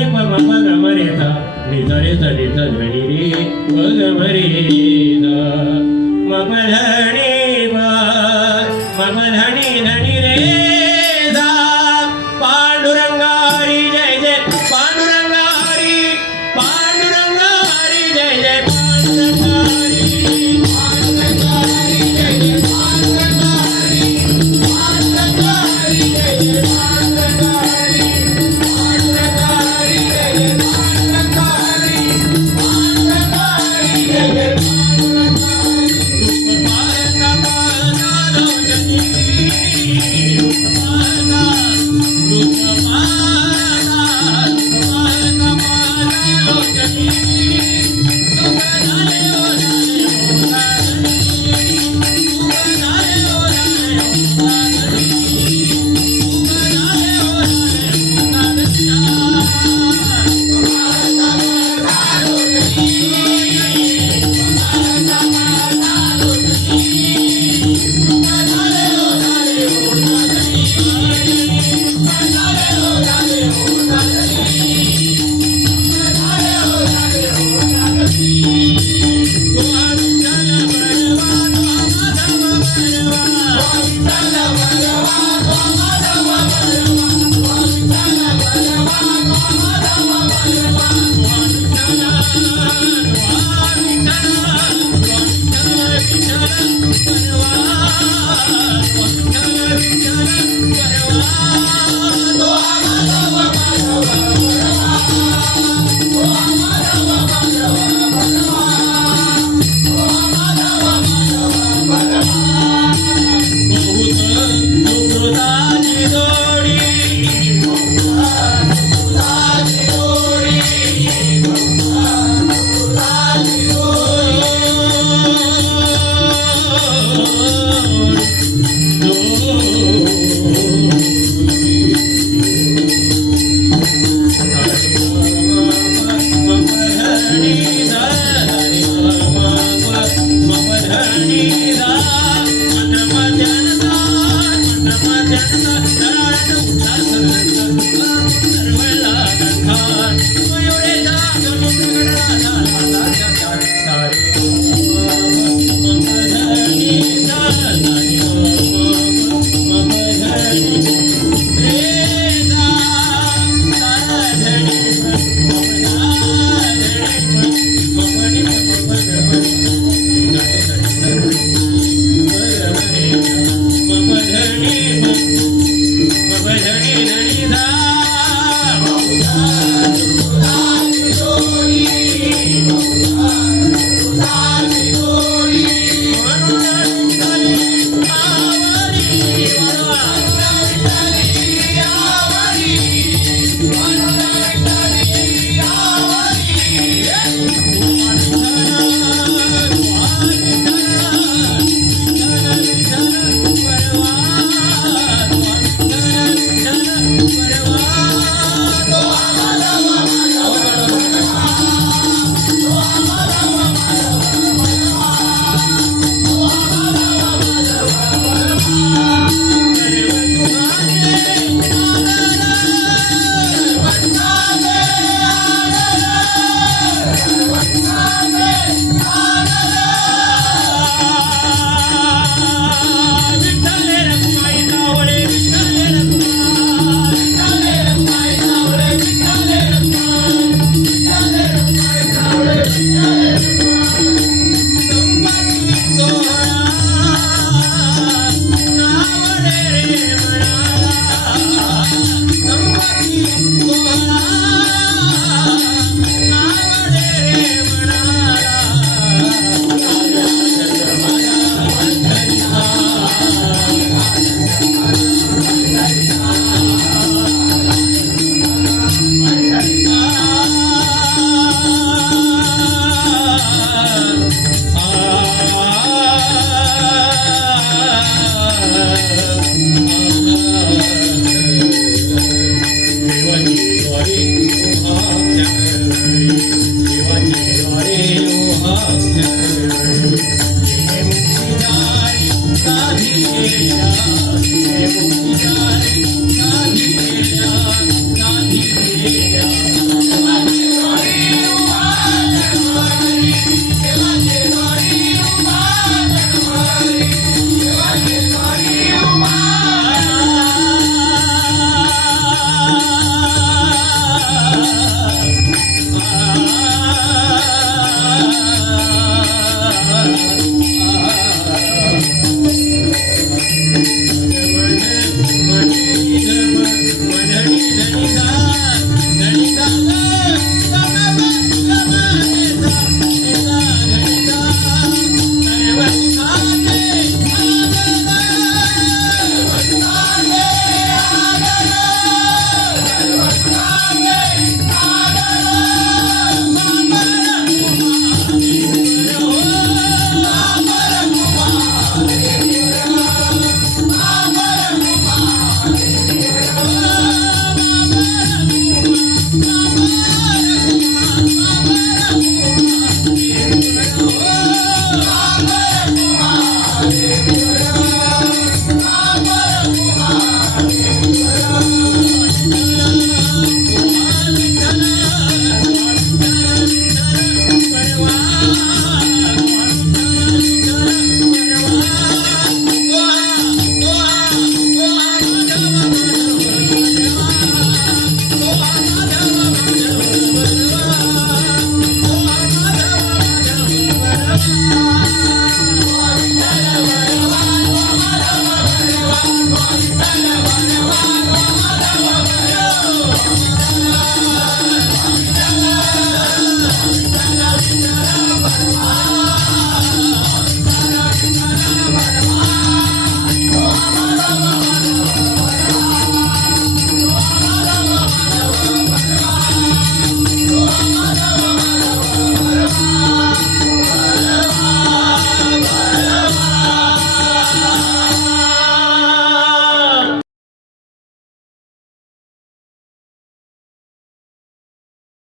रे पमा पग मरे सा रे सा रे सा नि सा ध्वनि रे पग मरे सा मम धणी पा मम धणी धणी रे. Thank you.